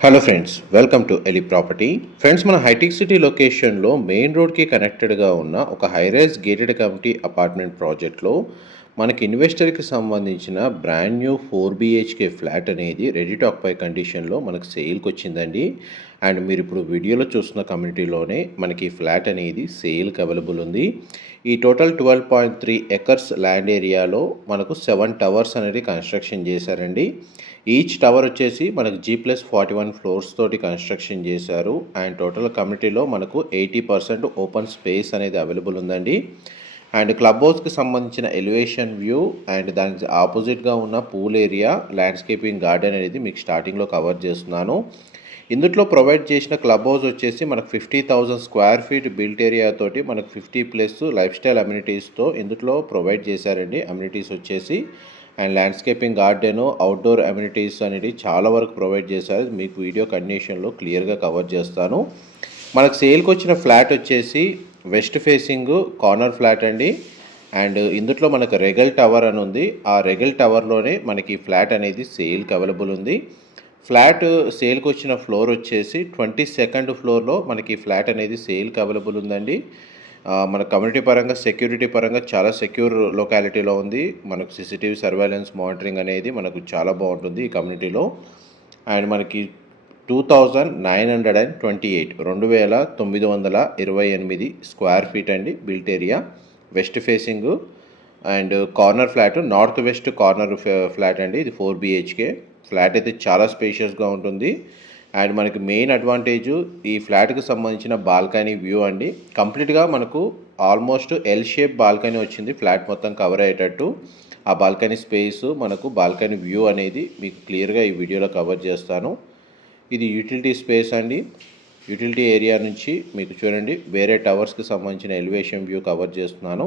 Hello friends welcome to Eli property friends మన hitech city లొకేషన్లో main రోడ్కి కనెక్టెడ్గా ఉన్న ఒక హైరైజ్ గేటెడ్ కమిటీ అపార్ట్మెంట్ ప్రాజెక్ట్లో మనకి ఇన్వెస్టర్కి సంబంధించిన brand new four BHK flat అనేది రెడీ టాక్ పై కండిషన్లో మనకు సేల్కి వచ్చిందండి. అండ్ మీరు ఇప్పుడు వీడియోలో చూస్తున్న కమ్యూనిటీలోనే మనకి ఫ్లాట్ అనేది సేల్కి అవైలబుల్ ఉంది. ఈ total twelve point three acres land ఏరియాలో మనకు సెవెన్ టవర్స్ అనేది కన్స్ట్రక్షన్ చేశారండి. ఈచ్ టవర్ వచ్చేసి మనకు G plus forty one floors తోటి కన్స్ట్రక్షన్ చేశారు. అండ్ టోటల్ కమిటీలో మనకు ఎయిటీ పర్సెంట్ ఓపెన్ స్పేస్ అనేది అవైలబుల్ ఉందండి. అండ్ క్లబ్ హౌస్కి సంబంధించిన ఎలివేషన్ వ్యూ అండ్ దానికి ఆపోజిట్గా ఉన్న పూల్ ఏరియా ల్యాండ్స్కేపింగ్ గార్డెన్ అనేది మీకు స్టార్టింగ్లో కవర్ చేస్తున్నాను. ఇందులో ప్రొవైడ్ చేసిన క్లబ్ హౌస్ వచ్చేసి మనకు fifty thousand square feet built ఏరియాతోటి మనకు ఫిఫ్టీ ప్లస్ లైఫ్ స్టైల్ అమ్యూనిటీస్తో ఇందులో ప్రొవైడ్ చేశారండి అమ్యూనిటీస్ వచ్చేసి. And landscaping garden outdoor amenities అనేది చాలా వరకు ప్రొవైడ్ చేశారు. మీకు వీడియో కండిషన్లో క్లియర్గా కవర్ చేస్తాను. మనకు సేల్కి వచ్చిన ఫ్లాట్ వచ్చేసి వెస్ట్ ఫేసింగ్ కార్నర్ ఫ్లాట్ అండి. అండ్ ఇందులో మనకు రెగల్ టవర్ అని ఉంది. ఆ రెగల్ టవర్లోనే మనకి ఫ్లాట్ అనేది సేల్కి అవైలబుల్ ఉంది. ఫ్లాట్ సేల్కి వచ్చిన ఫ్లోర్ వచ్చేసి ట్వంటీ సెకండ్ ఫ్లోర్లో మనకి ఫ్లాట్ అనేది సేల్కి అవైలబుల్ ఉందండి. మన కమ్యూనిటీ పరంగా సెక్యూరిటీ పరంగా చాలా సెక్యూర్ లొకాలిటీలో ఉంది. మనకు సీసీటీవీ సర్వేలెన్స్ మానిటరింగ్ అనేది మనకు చాలా బాగుంటుంది ఈ కమ్యూనిటీలో. అండ్ మనకి two thousand nine hundred and twenty eight రెండు వేల తొమ్మిది వందల ఇరవై ఎనిమిది స్క్వేర్ ఫీట్ అండి built area. West facing and corner flat north west corner flat అండి ఇది ఫోర్ బిహెచ్కే ఫ్లాట్ అయితే చాలా స్పేషియస్గా ఉంటుంది. అండ్ మనకి మెయిన్ అడ్వాంటేజ్ ఈ ఫ్లాట్కి సంబంధించిన బాల్కనీ వ్యూ అండి. కంప్లీట్గా మనకు ఆల్మోస్ట్ ఎల్ షేప్ బాల్కనీ వచ్చింది. ఫ్లాట్ మొత్తం కవర్ అయ్యేటట్టు. ఆ బాల్కనీ స్పేస్ మనకు బాల్కనీ వ్యూ అనేది మీకు క్లియర్గా ఈ వీడియోలో కవర్ చేస్తాను. ఇది యూటిలిటీ స్పేస్ అండి. యూటిలిటీ ఏరియా నుంచి మీకు చూడండి. వేరే టవర్స్కి సంబంధించిన ఎలివేషన్ వ్యూ కవర్ చేస్తున్నాను.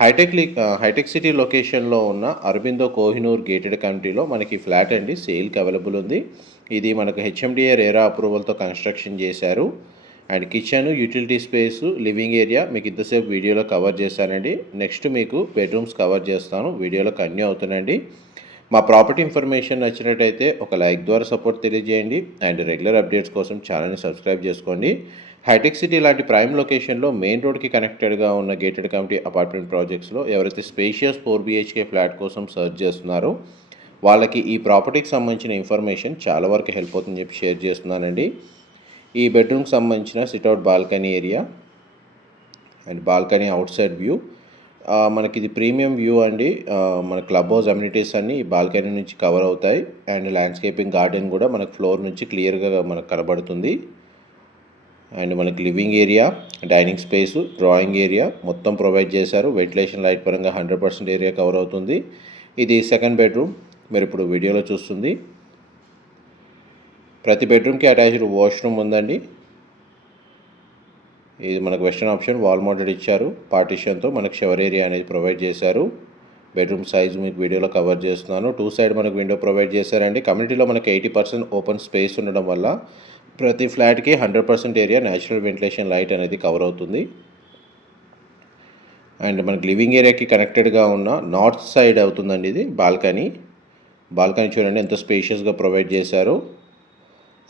హైటెక్ హైటెక్ సిటీ లొకేషన్లో ఉన్న అరబిందో కోహినూర్ గేటెడ్ కమిటీలో మనకి ఫ్లాట్ అండి. సేల్కి అవైలబుల్ ఉంది. ఇది మనకు హెచ్ఎండిఏ రేరా అప్రూవల్తో కన్స్ట్రక్షన్ చేశారు. And kitchen utility space living area మీకు ఇంతసేపు వీడియోలో కవర్ చేశానండి. నెక్స్ట్ మీకు బెడ్రూమ్స్ కవర్ చేస్తాను. వీడియోలో కన్యూ అవుతానండి మా ప్రాపర్టీ ఇన్ఫర్మేషన్ నచ్చినట్టయితే ఒక లైక్ ద్వారా సపోర్ట్ తెలియజేయండి అండ్ రెగ్యులర్ అప్డేట్స్ కోసం ఛానల్ని సబ్స్క్రైబ్ చేసుకోండి. హైటెక్ సిటీ లాంటి ప్రైమ్ లొకేషన్లో మెయిన్ రోడ్కి కనెక్టెడ్గా ఉన్న గేటెడ్ కమిటీ అపార్ట్మెంట్ ప్రాజెక్ట్స్లో ఎవరైతే స్పేషియస్ ఫోర్ బిహెచ్కే ఫ్లాట్ కోసం సర్చ్ చేస్తున్నారో వాళ్ళకి ఈ ప్రాపర్టీకి సంబంధించిన ఇన్ఫర్మేషన్ చాలా వరకు హెల్ప్ అవుతుందని చెప్పి షేర్ చేస్తున్నానండి. ఈ బెడ్రూమ్కి సంబంధించిన sit out balcony area and balcony outside view మనకి ఇది ప్రీమియం వ్యూ అండి. మన క్లబ్ హౌస్ అమ్యూనిటీస్ అన్ని ఈ బాల్కనీ నుంచి కవర్ అవుతాయి. అండ్ ల్యాండ్స్కేపింగ్ గార్డెన్ కూడా మనకు ఫ్లోర్ నుంచి క్లియర్గా మనకు కనబడుతుంది. అండ్ మనకి living area dining space drawing area మొత్తం ప్రొవైడ్ చేశారు. వెంటిలేషన్ లైట్ పరంగా హండ్రెడ్ పర్సెంట్ ఏరియా కవర్ అవుతుంది. ఇది సెకండ్ బెడ్రూమ్ మీరు ఇప్పుడు వీడియోలో చూస్తుంది. ప్రతి బెడ్రూమ్కి అటాచ్డ్ వాష్రూమ్ ఉందండి. ఇది మనకు వెస్టర్న్ ఆప్షన్ వాల్ మౌంటెడ్ ఇచ్చారు. పార్టీషన్తో మనకు షవర్ ఏరియా అనేది ప్రొవైడ్ చేశారు. బెడ్రూమ్ సైజ్ మీకు వీడియోలో కవర్ చేస్తున్నాను. టూ సైడ్ మనకు విండో ప్రొవైడ్ చేశారండి. కమ్యూనిటీలో మనకి ఎయిటీ పర్సెంట్ ఓపెన్ స్పేస్ ఉండడం వల్ల ప్రతి ఫ్లాట్కి hundred percent area natural ventilation light అనేది కవర్ అవుతుంది. అండ్ మనకి లివింగ్ ఏరియాకి కనెక్టెడ్గా ఉన్న నార్త్ సైడ్ అవుతుందండి ఇది బాల్కనీ బాల్కనీ చూడండి ఎంత స్పేషియస్గా ప్రొవైడ్ చేశారు.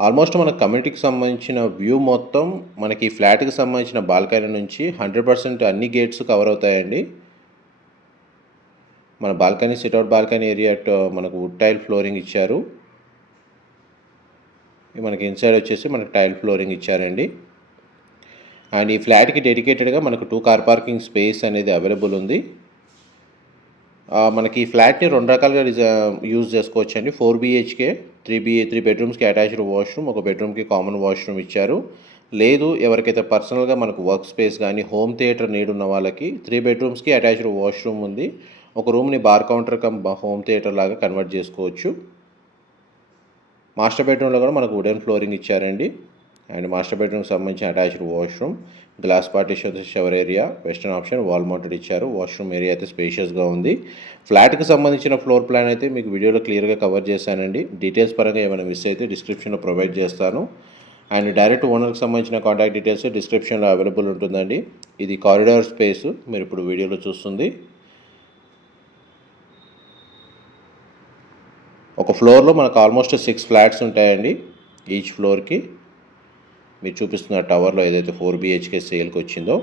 ఆల్మోస్ట్ మన కమ్యూనిటీకి సంబంధించిన వ్యూ మొత్తం మనకి ఫ్లాట్కి సంబంధించిన బాల్కనీ నుంచి హండ్రెడ్ పర్సెంట్ అన్ని గేట్స్ కవర్ అవుతాయండి. మన balcony sit out balcony area మనకు వుడ్ టైల్ ఫ్లోరింగ్ ఇచ్చారు. మనకి ఇన్సైడ్ వచ్చేసి మనకి టైల్ ఫ్లోరింగ్ ఇచ్చారండి. అండ్ ఈ ఫ్లాట్కి డెడికేటెడ్గా మనకు టూ కార్ పార్కింగ్ స్పేస్ అనేది అవైలబుల్ ఉంది. మనకి ఈ ఫ్లాట్ని రెండు రకాలుగా యూజ్ చేసుకోవచ్చు అండి four BHK three B three బెడ్రూమ్స్కి attached washroom ఒక బెడ్రూమ్కి కామన్ వాష్రూమ్ ఇచ్చారు. లేదు ఎవరికైతే పర్సనల్గా మనకు వర్క్ స్పేస్ కానీ హోమ్ థియేటర్ నీడ్ ఉన్న వాళ్ళకి త్రీ బెడ్రూమ్స్కి అటాచ్డ్ వాష్రూమ్ ఉంది. ఒక రూమ్ని bar counter cum home theatre లాగా కన్వర్ట్ చేసుకోవచ్చు. మాస్టర్ బెడ్రూమ్లో కూడా మనకు వుడెన్ ఫ్లోరింగ్ ఇచ్చారండి. అండ్ మాస్టర్ బెడ్రూమ్ సంబంధించిన attached washroom glass partition shower area western option wall mounted ఇచ్చారు. వాష్రూమ్ ఏరియా అయితే స్పేషియస్గా ఉంది. ఫ్లాట్కి సంబంధించిన ఫ్లోర్ ప్లాన్ అయితే మీకు వీడియోలో క్లియర్గా కవర్ చేశానండి. డీటెయిల్స్ పరంగా ఏమైనా మిస్ అయితే డిస్క్రిప్షన్లో ప్రొవైడ్ చేస్తాను. అండ్ డైరెక్ట్ ఓనర్కి సంబంధించిన కాంటాక్ట్ డీటెయిల్స్ డిస్క్రిప్షన్లో అవైలబుల్ ఉంటుందండి. ఇది కారిడార్ స్పేస్ మీరు ఇప్పుడు వీడియోలో చూస్తుంది. ఒక ఫ్లోర్లో మనకు ఆల్మోస్ట్ సిక్స్ ఫ్లాట్స్ ఉంటాయండి ఈచ్ ఫ్లోర్కి. మీరు చూపిస్తున్న టవర్లో ఏదైతే ఫోర్ బిహెచ్కే సేల్కి వచ్చిందో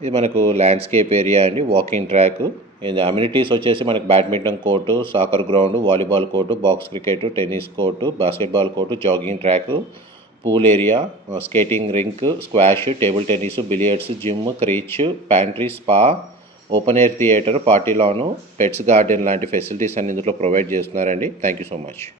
ఇది మనకు ల్యాండ్స్కేప్ ఏరియా అండి వాకింగ్ ట్రాక్ ఇది అమ్యూనిటీస్ వచ్చేసి మనకు badminton court soccer ground volleyball court box cricket tennis court basketball court jogging track pool area skating rink squash table tennis billiards gym creche pantry spa open air theatre party lawn pets garden లాంటి facilities అన్ని ఇందులో provide చేస్తున్నారండి. Thank you so much